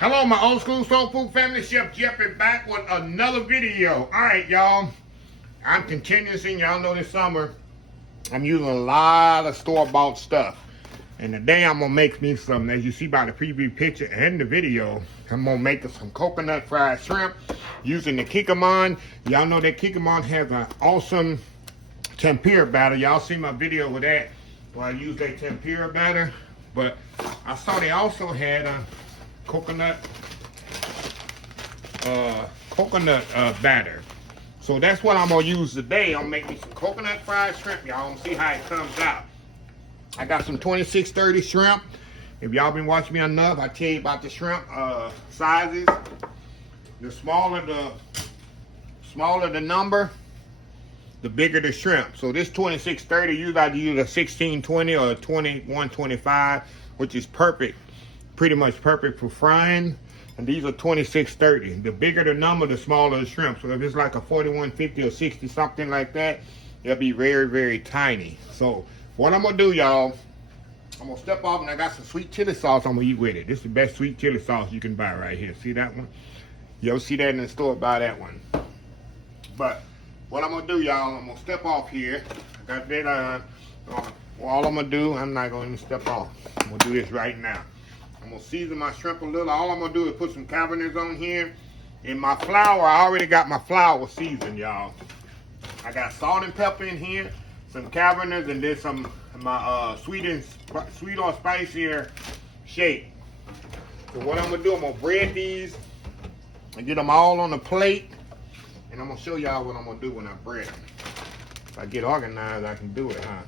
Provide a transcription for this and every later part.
Hello, my old school soul food family. Chef Jeff is back with another video. All right, y'all. I'm continuing. Y'all know this summer I'm using a lot of store-bought stuff. And today I'm going to make me some, as you see by the preview picture and the video, I'm going to make some coconut fried shrimp using the Kikkoman. Y'all know that Kikkoman has an awesome tempura batter. Y'all see my video with that where I use that tempura batter. But I saw they also had a coconut batter. So that's what I'm gonna use today. I'm making some coconut fried shrimp, y'all. See how it comes out. I got some 2630 shrimp. If y'all been watching me enough, I tell you about the shrimp sizes. The smaller the number, the bigger the shrimp. So this 2630, you got to use a 1620 or a 2125, which is perfect. Pretty much perfect for frying. And these are 2630. The bigger the number, the smaller the shrimp. So if it's like a 4150 or 60 something like that, it'll be very, very tiny. So what I'm gonna do, y'all, I'm gonna step off, and I got some sweet chili sauce I'm gonna eat with it. This is the best sweet chili sauce you can buy right here. See that one? You ever see that in the store? Buy that one. But what I'm gonna do, y'all, I'm gonna step off here. I got that all I'm gonna do, I'm not gonna even step off. I'm gonna do this right now. I'm gonna season my shrimp a little. All I'm gonna do is put some cabbages on here. In my flour, I already got my flour seasoned, y'all. I got salt and pepper in here, some cabbages, and then some my sweet or spicier shake. So what I'm gonna do, I'm gonna bread these and get them all on the plate. And I'm gonna show y'all what I'm gonna do when I bread them. If I get organized, I can do it, huh?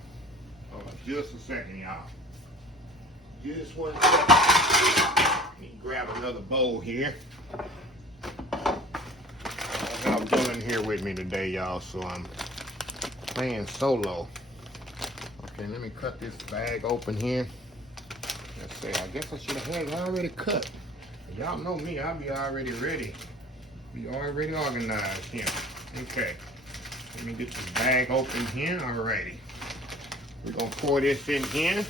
Hold on just a second, y'all. Just 1 second. Let me grab another bowl here. I have Dylan here with me today, y'all, so I'm playing solo. Okay, let me cut this bag open here. Let's see, I guess I should have had it already cut. Y'all know me, I'll be already ready. Be already organized here. Okay, let me get this bag open here. Alrighty. We're gonna pour this in here.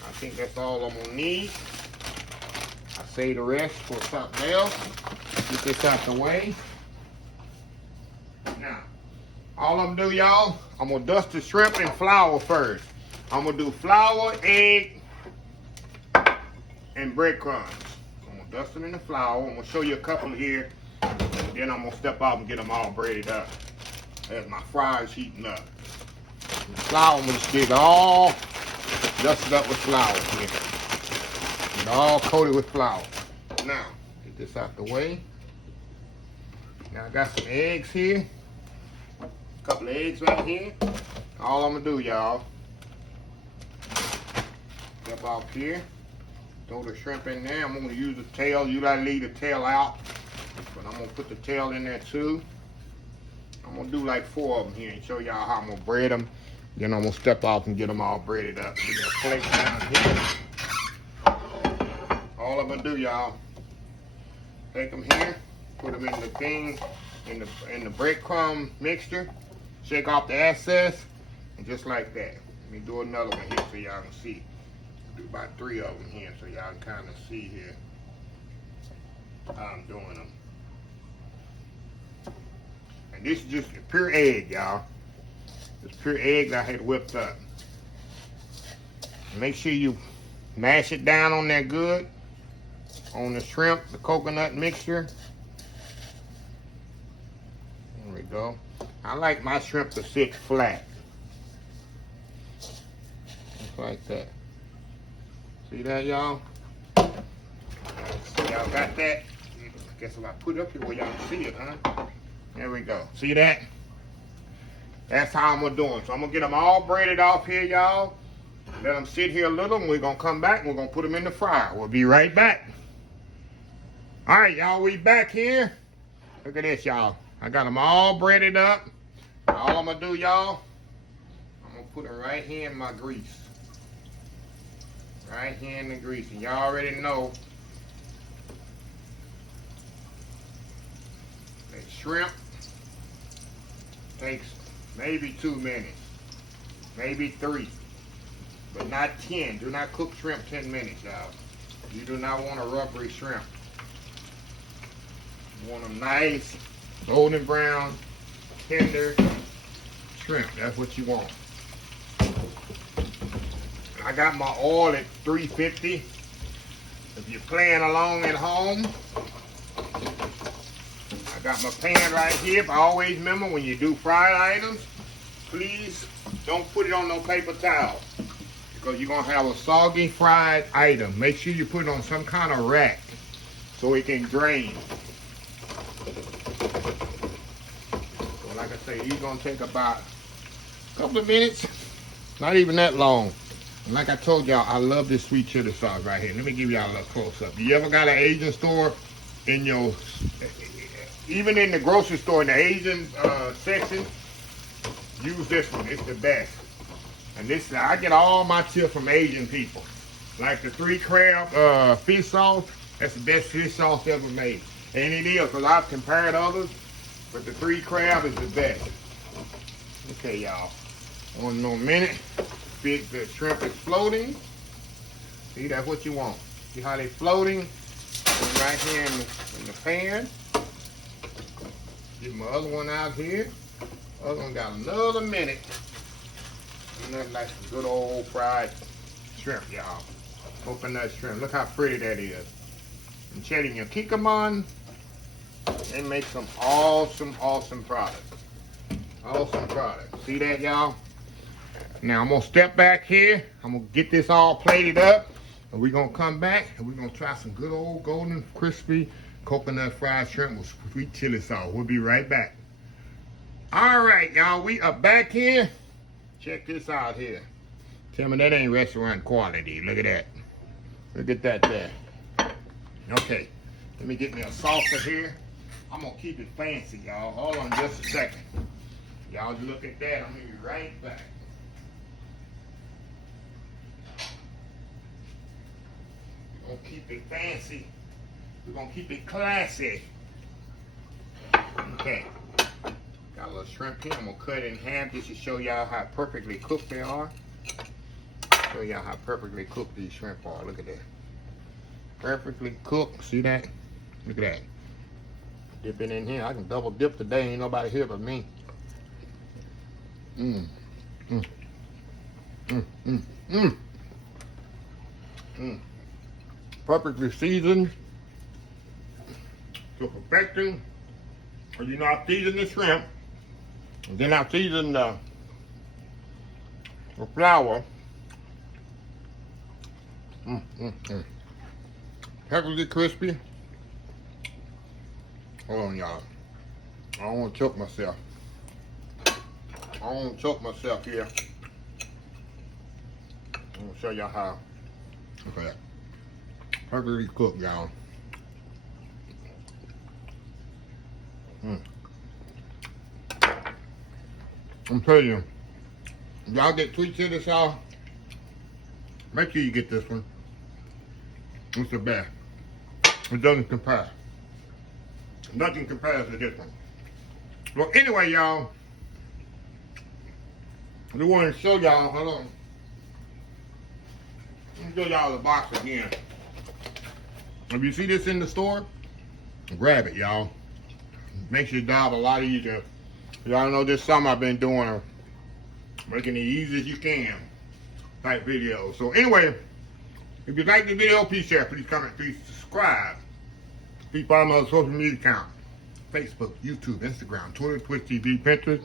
I think that's all I'm gonna need. I save the rest for something else. Get this out the way. Now, all I'm gonna do, y'all, I'm gonna dust the shrimp in flour first. I'm gonna do flour, egg, and breadcrumbs. I'm gonna dust them in the flour. I'm gonna show you a couple here. And then I'm gonna step out and get them all braided up as my fry's heating up. The flour, I'm gonna just get all dusted up with flour here. Get all coated with flour. Now, get this out the way. Now I got some eggs here. A couple of eggs right here. All I'm gonna do, y'all, step off here. Throw the shrimp in there. I'm gonna use the tail. You gotta leave the tail out. But I'm gonna put the tail in there too. I'm gonna do like 4 of them here and show y'all how I'm gonna bread them. Then I'm gonna step off and get them all breaded up. Get a plate down here. All I'm gonna do, y'all, take them here, put them in the thing, in the breadcrumb mixture, shake off the excess, and just like that. Let me do another one here so y'all can see. Do about 3 of them here so y'all can kind of see here how I'm doing them. And this is just a pure egg, y'all. It's pure eggs I had whipped up. Make sure you mash it down on there good, on the shrimp, the coconut mixture. There we go. I like my shrimp to sit flat. Just like that. See that, y'all? Y'all got that? I guess if I put it up here where y'all can see it, huh? There we go. See that? That's how I'm gonna do them. So I'm gonna get them all braided off here, y'all. Let them sit here a little, and we're gonna come back and we're gonna put them in the fryer. We'll be right back. All right, y'all, we back here. Look at this, y'all. I got them all braided up. All I'm gonna do, y'all, I'm gonna put them right here in my grease. Right here in the grease. And y'all already know that shrimp takes maybe 2 minutes, maybe 3, but not 10. Do not cook shrimp 10 minutes, y'all. You do not want a rubbery shrimp. You want them nice, golden brown, tender shrimp. That's what you want. I got my oil at 350. If you're playing along at home, I got my pan right here. But always remember, when you do fried items, please don't put it on no paper towel, because you're going to have a soggy fried item. Make sure you put it on some kind of rack so it can drain. So like I say, these going to take about a couple of minutes, not even that long. And like I told y'all, I love this sweet chili sauce right here. Let me give y'all a little close up. You ever got an Asian store in your, even in the grocery store, in the Asian section, use this one. It's the best. And this, I get all my tips from Asian people. Like the 3 crab fish sauce, that's the best fish sauce ever made. And it is, because I've compared others, but the 3 crab is the best. Okay, y'all. One more minute. The shrimp is floating. See, that's what you want. See how they floating? And right here in the pan. Get my other one out here. Other one got another minute. Nothing like some good old fried shrimp, y'all. Open that shrimp. Look how pretty that is. And checking your Kikkoman, they make some awesome, awesome products. Awesome products. See that, y'all? Now I'm gonna step back here. I'm gonna get this all plated up, and we're gonna come back and we're gonna try some good old golden crispy coconut fried shrimp with sweet chili sauce. We'll be right back. All right, y'all, we are back here. Check this out here. Tell me that ain't restaurant quality. Look at that. Look at that there. Okay, let me get me a salsa here. I'm gonna keep it fancy, y'all. Hold on just a second. Y'all look at that. I'm gonna be right back. We're gonna keep it fancy. We're gonna keep it classy. Okay. Got a little shrimp here. I'm gonna cut it in half just to show y'all how perfectly cooked they are. Show y'all how perfectly cooked these shrimp are. Look at that. Perfectly cooked. See that? Look at that. Dip it in here. I can double dip today. Ain't nobody here but me. Mmm. Mmm. Mmm. Mmm. Mmm. Mmm. Perfectly seasoned to perfection. You know, I season the shrimp, and then I season the flour. Perfectly crispy. Hold on, y'all. I don't want to choke myself. I don't want to choke myself here. I'm going to show y'all how. Look at that. Perfectly cooked, y'all. I'm telling you, y'all get sweet chili sauce, make sure you get this one. It's the best. It doesn't compare. Nothing compares to this one. Well, anyway, y'all, I just want to show y'all, hold on. Let me show y'all the box again. If you see this in the store, grab it, y'all. Makes your job a lot easier. Y'all know this summer I've been doing making it easy as you can type videos. So anyway, if you like the video, please share, please comment, please subscribe. Please follow my social media account. Facebook, YouTube, Instagram, Twitter, Twitch TV, Pinterest,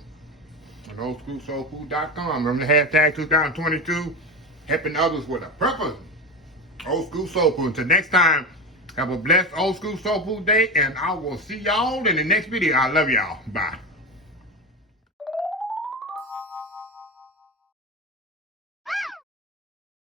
and oldschoolsoulfood.com. Remember the hashtag 2022, helping others with a purpose. Old School Soul Food. Until next time, have a blessed Old School Soul Food day, and I will see y'all in the next video. I love y'all. Bye.